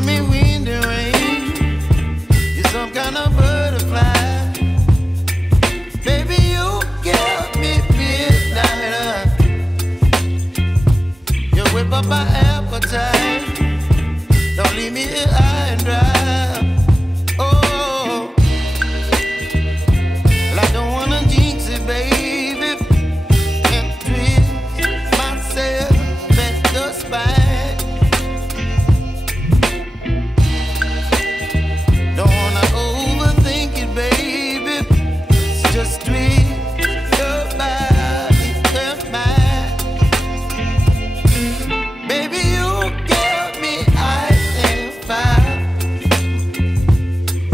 giving me wind and rain. You're some kind of butterfly. Baby, you give me midnight. You whip up my appetite. Don't leave me here high and dry. Oh, well, I don't wanna jinx it, baby, and twist myself at the spine. Don't wanna overthink it, baby. It's just twist your body and mine. Baby, you give me ice and fire.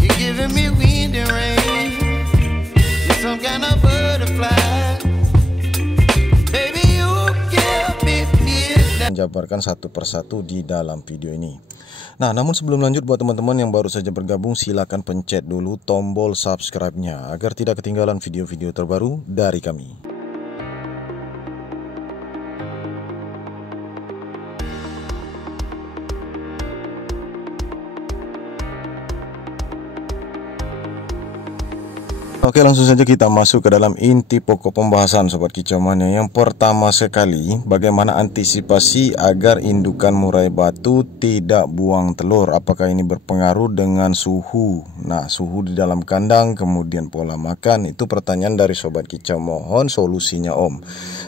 You're giving me wind and rain. You're some kind of butterfly. Baby, you give me midnight. Jabarkan satu persatu di dalam video ini. Nah, namun sebelum lanjut, buat teman-teman yang baru saja bergabung, silakan pencet dulu tombol subscribe-nya agar tidak ketinggalan video-video terbaru dari kami. Oke, langsung saja kita masuk ke dalam inti pokok pembahasan Sobat Kicau Mania. Yang pertama sekali, bagaimana antisipasi agar indukan murai batu tidak buang telur. Apakah ini berpengaruh dengan suhu? Nah, suhu di dalam kandang, kemudian pola makan. Itu pertanyaan dari Sobat Kicau. Mohon solusinya Om.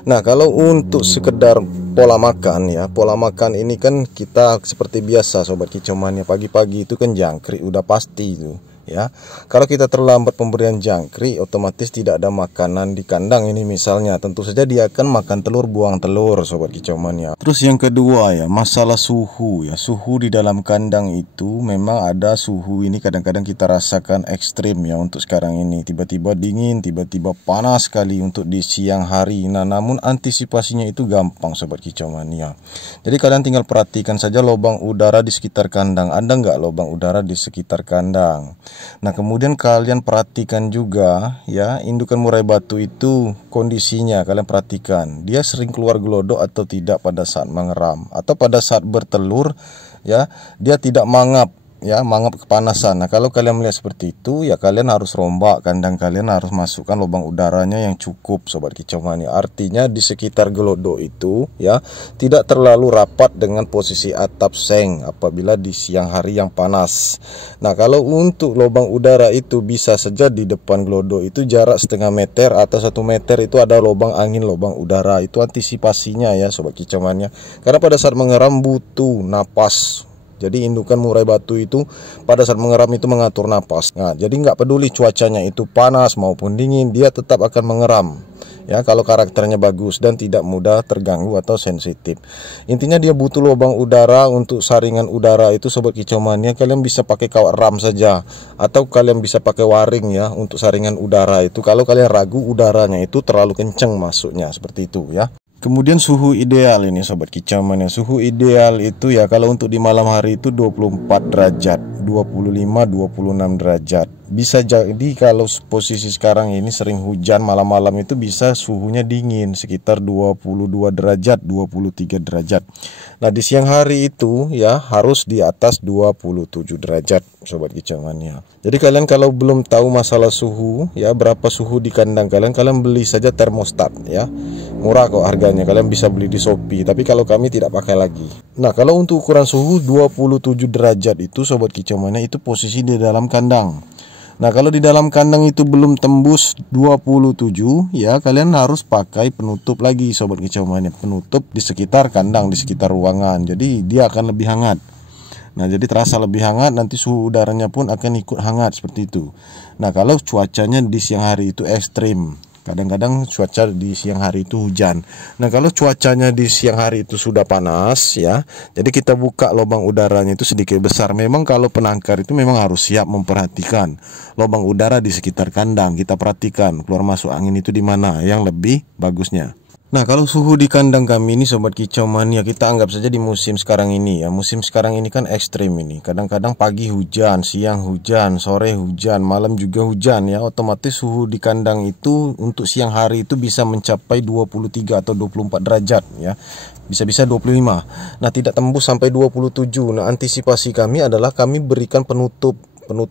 Nah, kalau untuk sekedar pola makan ya, pola makan ini kan kita seperti biasa Sobat Kicau Mania, pagi-pagi itu kan jangkrik udah pasti itu. Ya, kalau kita terlambat pemberian jangkrik, otomatis tidak ada makanan di kandang ini misalnya. Tentu saja dia akan makan telur, buang telur Sobat Kicau Mania. Terus yang kedua ya, masalah suhu ya. Suhu di dalam kandang itu memang ada suhu ini kadang-kadang kita rasakan ekstrim ya untuk sekarang ini. Tiba-tiba dingin, tiba-tiba panas sekali untuk di siang hari. Nah, namun antisipasinya itu gampang Sobat Kicau Mania. Jadi kalian tinggal perhatikan saja lubang udara di sekitar kandang. Ada nggak lubang udara di sekitar kandang? Nah, kemudian kalian perhatikan juga ya, indukan murai batu itu kondisinya kalian perhatikan. Dia sering keluar gelodok atau tidak pada saat mengeram, atau pada saat bertelur ya, dia tidak mangap ya, mangap kepanasan. Nah, kalau kalian melihat seperti itu ya, kalian harus rombak kandang kalian, harus masukkan lubang udaranya yang cukup Sobat Kicau Mania. Artinya di sekitar gelodok itu ya, tidak terlalu rapat dengan posisi atap seng apabila di siang hari yang panas. Nah, kalau untuk lubang udara itu bisa saja di depan gelodok itu jarak setengah meter atau 1 meter itu ada lubang angin, lubang udara. Itu antisipasinya ya Sobat Kicau Mania. Karena pada saat mengeram butuh napas. Jadi indukan murai batu itu pada saat mengeram itu mengatur napas. Nah, jadi nggak peduli cuacanya itu panas maupun dingin, dia tetap akan mengeram. Ya, kalau karakternya bagus dan tidak mudah terganggu atau sensitif. Intinya dia butuh lubang udara untuk saringan udara itu Sobat Kicau Mania. Kalian bisa pakai kawat ram saja, atau kalian bisa pakai waring ya untuk saringan udara itu. Kalau kalian ragu udaranya itu terlalu kenceng masuknya, seperti itu ya. Kemudian suhu ideal ini Sobat Kicau Mania. Suhu ideal itu ya, kalau untuk di malam hari itu 24 derajat, 25-26 derajat. Bisa jadi kalau posisi sekarang ini sering hujan, malam-malam itu bisa suhunya dingin sekitar 22 derajat, 23 derajat. Nah, di siang hari itu ya harus di atas 27 derajat Sobat Kicau Mania. Jadi kalian kalau belum tahu masalah suhu ya, berapa suhu di kandang kalian, kalian beli saja termostat ya. Murah kok harganya, kalian bisa beli di Shopee, tapi kalau kami tidak pakai lagi. Nah, kalau untuk ukuran suhu 27 derajat itu Sobat Kicau Mania, itu posisi di dalam kandang. Nah, kalau di dalam kandang itu belum tembus 27 ya, kalian harus pakai penutup lagi Sobat Kicau Mania. Penutup di sekitar kandang, di sekitar ruangan. Jadi dia akan lebih hangat. Nah, jadi terasa lebih hangat, nanti suhu udaranya pun akan ikut hangat seperti itu. Nah, kalau cuacanya di siang hari itu ekstrim, kadang-kadang cuaca di siang hari itu hujan. Nah, kalau cuacanya di siang hari itu sudah panas ya, jadi kita buka lubang udaranya itu sedikit besar. Memang kalau penangkar itu memang harus siap memperhatikan lubang udara di sekitar kandang. Kita perhatikan keluar masuk angin itu di mana yang lebih bagusnya. Nah, kalau suhu di kandang kami ini Sobat Kicau Mania, kita anggap saja di musim sekarang ini ya. Musim sekarang ini kan ekstrim ini. Kadang-kadang pagi hujan, siang hujan, sore hujan, malam juga hujan ya. Otomatis suhu di kandang itu untuk siang hari itu bisa mencapai 23 atau 24 derajat ya. Bisa-bisa 25. Nah, tidak tembus sampai 27. Nah, antisipasi kami adalah kami berikan penutup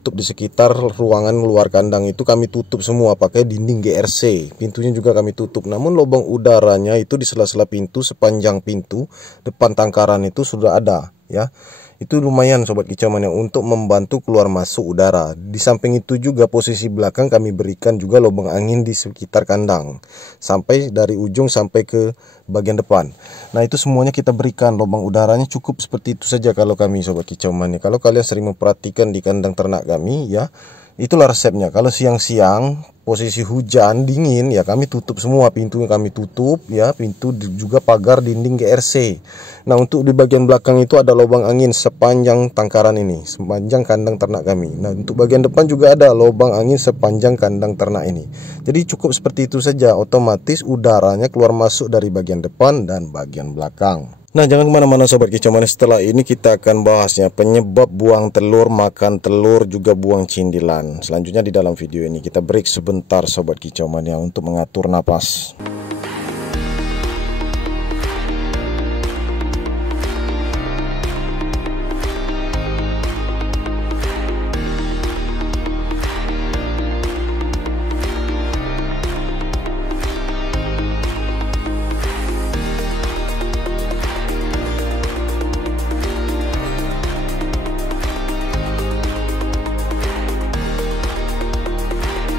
di sekitar ruangan luar kandang itu kami tutup semua pakai dinding GRC. Pintunya juga kami tutup. Namun lubang udaranya itu di sela-sela pintu, sepanjang pintu depan tangkaran itu sudah ada ya. Itu lumayan Sobat Kicau Mania untuk membantu keluar masuk udara. Di samping itu juga posisi belakang kami berikan juga lubang angin di sekitar kandang, sampai dari ujung sampai ke bagian depan. Nah, itu semuanya kita berikan lubang udaranya cukup seperti itu saja kalau kami Sobat Kicau Mania. Kalau kalian sering memperhatikan di kandang ternak kami ya, itulah resepnya. Kalau siang-siang posisi hujan dingin ya, kami tutup semua pintunya, kami tutup ya, pintu juga pagar dinding GRC. Nah, untuk di bagian belakang itu ada lubang angin sepanjang tangkaran ini, sepanjang kandang ternak kami. Nah, untuk bagian depan juga ada lubang angin sepanjang kandang ternak ini. Jadi cukup seperti itu saja, otomatis udaranya keluar masuk dari bagian depan dan bagian belakang. Nah, jangan kemana-mana Sobat Kicau Mania. Setelah ini kita akan bahasnya penyebab buang telur, makan telur, juga buang cindilan. Selanjutnya di dalam video ini kita break sebentar Sobat Kicau Mania untuk mengatur napas.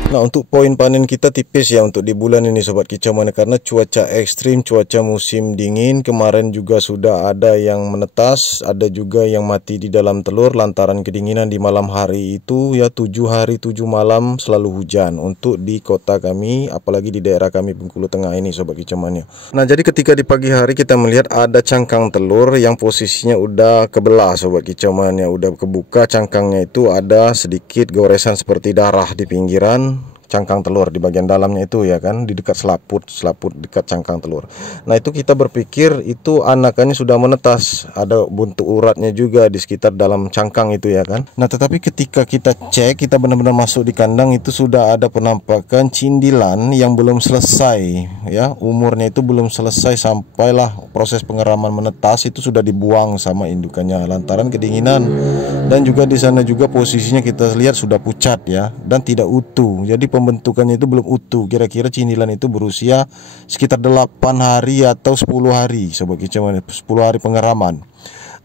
Nah, untuk poin panen kita tipis ya untuk di bulan ini Sobat Kicau Mania, karena cuaca ekstrim, cuaca musim dingin. Kemarin juga sudah ada yang menetas, ada juga yang mati di dalam telur lantaran kedinginan di malam hari itu ya. 7 hari 7 malam selalu hujan untuk di kota kami, apalagi di daerah kami Bengkulu Tengah ini Sobat Kicau Mania. Nah, jadi ketika di pagi hari kita melihat ada cangkang telur yang posisinya udah kebelah Sobat Kicau Mania, udah kebuka cangkangnya, itu ada sedikit goresan seperti darah di pinggiran cangkang telur di bagian dalamnya itu ya kan, di dekat selaput dekat cangkang telur. Nah, itu kita berpikir itu anakannya sudah menetas, ada bentuk uratnya juga di sekitar dalam cangkang itu ya kan. Nah, tetapi ketika kita cek, kita benar-benar masuk di kandang, itu sudah ada penampakan cindilan yang belum selesai ya, umurnya itu belum selesai, sampailah proses pengeraman menetas itu sudah dibuang sama indukannya lantaran kedinginan. Dan juga di sana juga posisinya kita lihat sudah pucat ya, dan tidak utuh. Jadi pembentukannya itu belum utuh. Kira-kira cindilan itu berusia sekitar 8 hari atau 10 hari Sobat Kicau Mania, 10 hari pengeraman.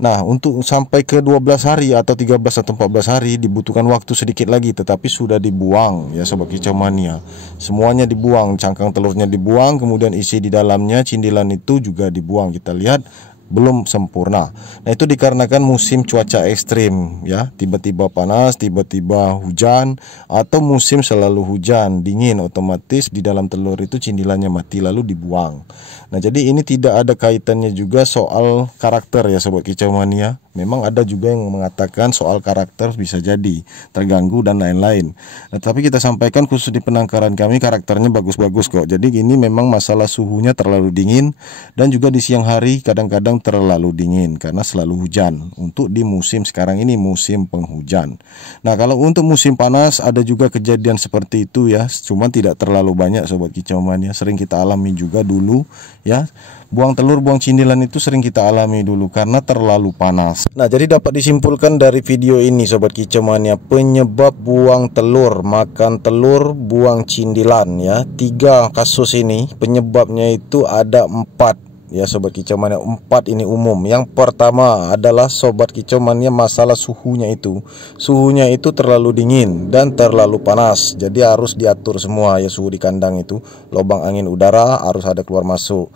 Nah, untuk sampai ke 12 hari atau 13 atau 14 hari dibutuhkan waktu sedikit lagi, tetapi sudah dibuang ya Sobat Kicau Mania. Semuanya dibuang, cangkang telurnya dibuang, kemudian isi di dalamnya cindilan itu juga dibuang. Kita lihat belum sempurna. Nah, itu dikarenakan musim cuaca ekstrim ya, tiba-tiba panas, tiba-tiba hujan, atau musim selalu hujan dingin, otomatis di dalam telur itu cindilannya mati lalu dibuang. Nah, jadi ini tidak ada kaitannya juga soal karakter ya Sobat Kicau Mania. Memang ada juga yang mengatakan soal karakter bisa jadi terganggu dan lain-lain. Nah, tapi kita sampaikan khusus di penangkaran kami karakternya bagus-bagus kok. Jadi ini memang masalah suhunya terlalu dingin, dan juga di siang hari kadang-kadang terlalu dingin karena selalu hujan. Untuk di musim sekarang ini musim penghujan. Nah, kalau untuk musim panas ada juga kejadian seperti itu ya, cuman tidak terlalu banyak Sobat Kicau Mania. Sering kita alami juga dulu ya. Buang telur, buang cindilan itu sering kita alami dulu karena terlalu panas. Nah, jadi dapat disimpulkan dari video ini Sobat Kicau Mania, penyebab buang telur, makan telur, buang cindilan ya, 3 kasus ini penyebabnya itu ada 4 ya Sobat Kicau Mania. 4 ini umum. Yang pertama adalah Sobat Kicau Mania masalah suhunya itu. Suhunya itu terlalu dingin dan terlalu panas. Jadi harus diatur semua ya suhu di kandang itu. Lubang angin udara harus ada keluar masuk.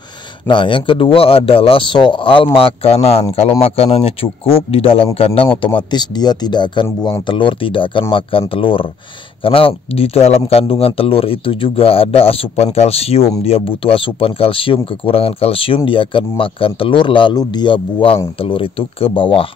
Nah, yang kedua adalah soal makanan. Kalau makanannya cukup di dalam kandang, otomatis dia tidak akan buang telur, tidak akan makan telur. Karena di dalam kandungan telur itu juga ada asupan kalsium. Dia butuh asupan kalsium, kekurangan kalsium dia akan makan telur lalu dia buang telur itu ke bawah.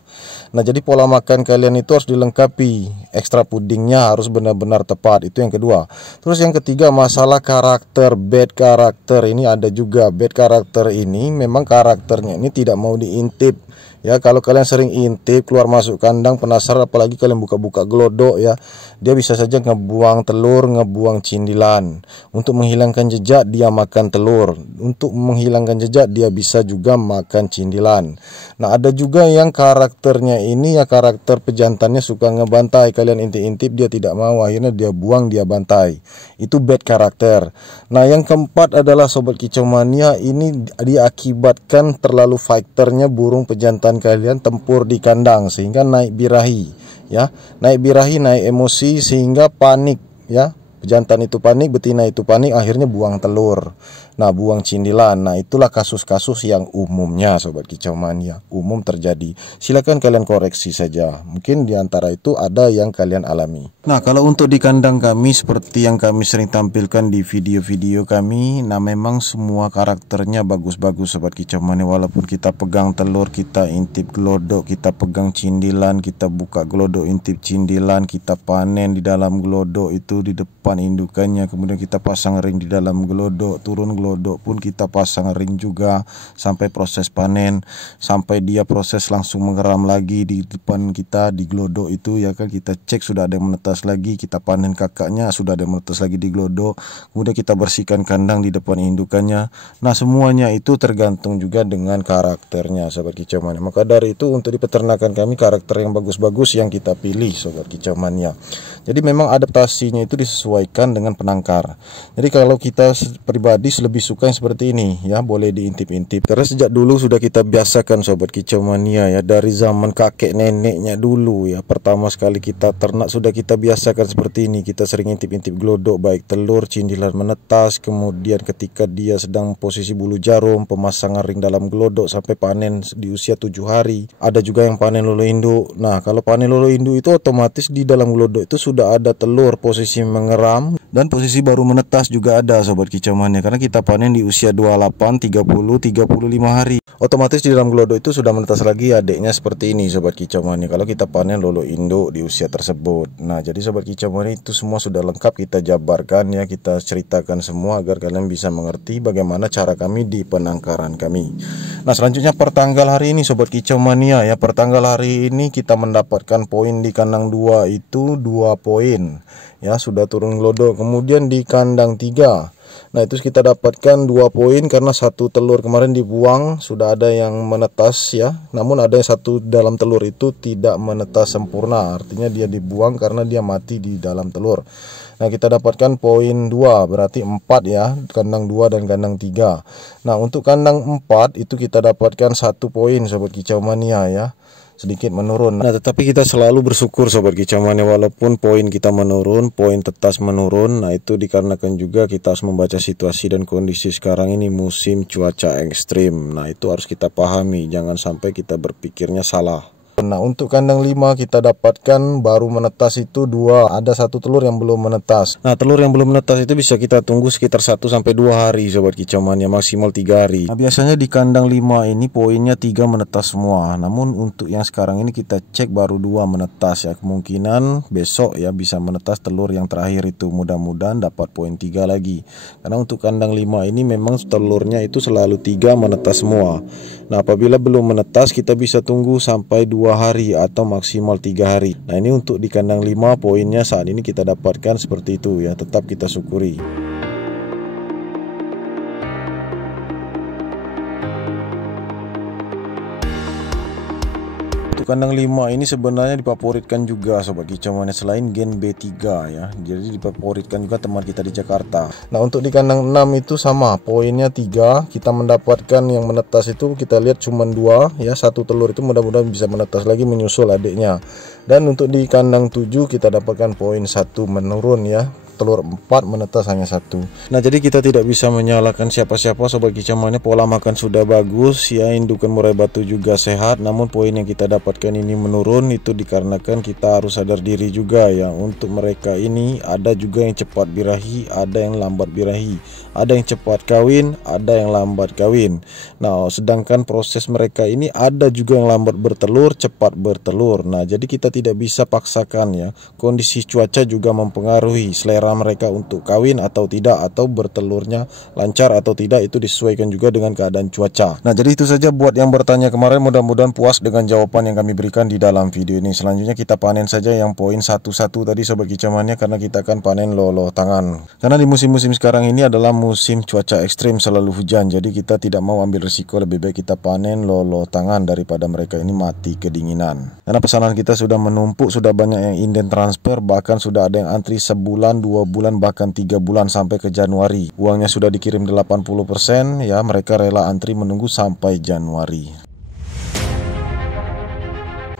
Nah, jadi pola makan kalian itu harus dilengkapi. Ekstra pudingnya harus benar-benar tepat. Itu yang kedua. Terus yang ketiga, masalah karakter, bad karakter. Ini ada juga. Bad karakter ini memang karakternya ini tidak mau diintip. Ya, kalau kalian sering intip keluar masuk kandang penasaran, apalagi kalian buka-buka glodok ya, dia bisa saja ngebuang telur, ngebuang cindilan. Untuk menghilangkan jejak dia makan telur, untuk menghilangkan jejak dia bisa juga makan cindilan. Nah, ada juga yang karakternya ini ya, karakter pejantannya suka ngebantai, kalian intip-intip dia tidak mau, akhirnya dia buang, dia bantai. Itu bad karakter. Nah, yang keempat adalah sobat kicau mania, ini diakibatkan terlalu fighternya burung pejantan kalian tempur di kandang sehingga naik birahi ya, naik birahi, naik emosi sehingga panik ya, pejantan itu panik, betina itu panik, akhirnya buang telur, nah buang cindilan. Nah, itulah kasus-kasus yang umumnya sobat kicau mania, umum terjadi. Silakan kalian koreksi saja, mungkin diantara itu ada yang kalian alami. Nah, kalau untuk di kandang kami seperti yang kami sering tampilkan di video-video kami, nah memang semua karakternya bagus-bagus sobat kicau mania. Walaupun kita pegang telur, kita intip glodok, kita pegang cindilan, kita buka glodok intip cindilan, kita panen di dalam glodok itu di depan indukannya, kemudian kita pasang ring di dalam glodok, turun glodok pun kita pasang ring juga sampai proses panen, sampai dia proses langsung mengeram lagi di depan kita di glodok itu ya kan, kita cek sudah ada yang menetas lagi, kita panen kakaknya, sudah ada yang menetas lagi di glodok, kemudian kita bersihkan kandang di depan indukannya. Nah, semuanya itu tergantung juga dengan karakternya sobat kicau mania. Maka dari itu untuk di peternakan kami karakter yang bagus-bagus yang kita pilih sobat kicau mania. Jadi memang adaptasinya itu disesuaikan dengan penangkar. Jadi kalau kita pribadi lebih suka yang seperti ini ya, boleh diintip-intip. Karena sejak dulu sudah kita biasakan sobat kicau mania ya, dari zaman kakek neneknya dulu ya. Pertama sekali kita ternak sudah kita biasakan seperti ini. Kita sering intip-intip glodok, baik telur, cindilan menetas, kemudian ketika dia sedang posisi bulu jarum, pemasangan ring dalam glodok sampai panen di usia 7 hari. Ada juga yang panen lolo induk. Nah, kalau panen lolo induk itu otomatis di dalam glodok itu sudah ada telur posisi mengeram dan posisi baru menetas juga ada sobat kicau mania, karena kita panen di usia 28, 30, 35 hari. Otomatis di dalam glodok itu sudah menetas lagi adiknya seperti ini sobat kicau mania kalau kita panen lolo induk di usia tersebut. Nah, jadi sobat kicau mania itu semua sudah lengkap kita jabarkan ya, kita ceritakan semua agar kalian bisa mengerti bagaimana cara kami di penangkaran kami. Nah, selanjutnya pertanggal hari ini sobat kicau mania ya, pertanggal hari ini kita mendapatkan poin di kandang 2 itu 2 poin ya, sudah turun glodok. Kemudian di kandang 3, nah itu kita dapatkan 2 poin karena satu telur kemarin dibuang, sudah ada yang menetas ya, namun ada yang satu dalam telur itu tidak menetas sempurna, artinya dia dibuang karena dia mati di dalam telur. Nah, kita dapatkan poin 2, berarti 4 ya, kandang 2 dan kandang 3. Nah, untuk kandang 4 itu kita dapatkan 1 poin sobat kicau mania ya, sedikit menurun. Nah, tetapi kita selalu bersyukur sobat kicau mania, walaupun poin kita menurun, poin tetas menurun. Nah, itu dikarenakan juga kita harus membaca situasi dan kondisi sekarang ini musim cuaca ekstrim. Nah, itu harus kita pahami, jangan sampai kita berpikirnya salah. Nah, untuk kandang 5 kita dapatkan baru menetas itu 2, ada 1 telur yang belum menetas. Nah, telur yang belum menetas itu bisa kita tunggu sekitar 1-2 hari sobat kicau mania, maksimal 3 hari. Nah, biasanya di kandang 5 ini poinnya 3 menetas semua, namun untuk yang sekarang ini kita cek baru 2 menetas ya, kemungkinan besok ya bisa menetas telur yang terakhir itu, mudah-mudahan dapat poin 3 lagi. Karena untuk kandang 5 ini memang telurnya itu selalu 3 menetas semua. Nah, apabila belum menetas kita bisa tunggu sampai 2 hari atau maksimal 3 hari. Nah, ini untuk di kandang 5 poinnya saat ini kita dapatkan seperti itu ya, tetap kita syukuri. Untuk kandang 5 ini sebenarnya difavoritkan juga sobat kicau mania selain gen B3 ya. Jadi difavoritkan juga teman kita di Jakarta. Nah, untuk di kandang 6 itu sama, poinnya 3. Kita mendapatkan yang menetas itu kita lihat cuma 2 ya, 1 telur itu mudah-mudahan bisa menetas lagi menyusul adiknya. Dan untuk di kandang 7 kita dapatkan poin 1 menurun ya. telur 4 menetas hanya 1. Nah, jadi kita tidak bisa menyalahkan siapa-siapa sobat kicau mania. Pola makan sudah bagus ya, indukan murai batu juga sehat, namun poin yang kita dapatkan ini menurun. Itu dikarenakan kita harus sadar diri juga ya, untuk mereka ini ada juga yang cepat birahi, ada yang lambat birahi, ada yang cepat kawin, ada yang lambat kawin. Nah, sedangkan proses mereka ini ada juga yang lambat bertelur, cepat bertelur. Nah, jadi kita tidak bisa paksakan ya. Kondisi cuaca juga mempengaruhi selera mereka untuk kawin atau tidak, atau bertelurnya lancar atau tidak, itu disesuaikan juga dengan keadaan cuaca. Nah, jadi itu saja buat yang bertanya kemarin, mudah-mudahan puas dengan jawaban yang kami berikan di dalam video ini. Selanjutnya kita panen saja yang poin 1-1 tadi sobat kicau mania, karena kita akan panen loloh tangan. Karena di musim-musim sekarang ini adalah musim cuaca ekstrim, selalu hujan, jadi kita tidak mau ambil risiko, lebih baik kita panen loloh tangan daripada mereka ini mati kedinginan. Karena pesanan kita sudah menumpuk, sudah banyak yang inden transfer, bahkan sudah ada yang antri sebulan, 2 bulan, bahkan 3 bulan sampai ke Januari. Uangnya sudah dikirim 80% ya, mereka rela antri menunggu sampai Januari.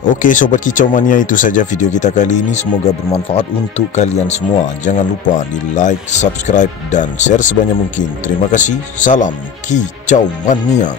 Oke sobat kicau mania, itu saja video kita kali ini, semoga bermanfaat untuk kalian semua. Jangan lupa di like, subscribe, dan share sebanyak mungkin. Terima kasih, salam kicau mania.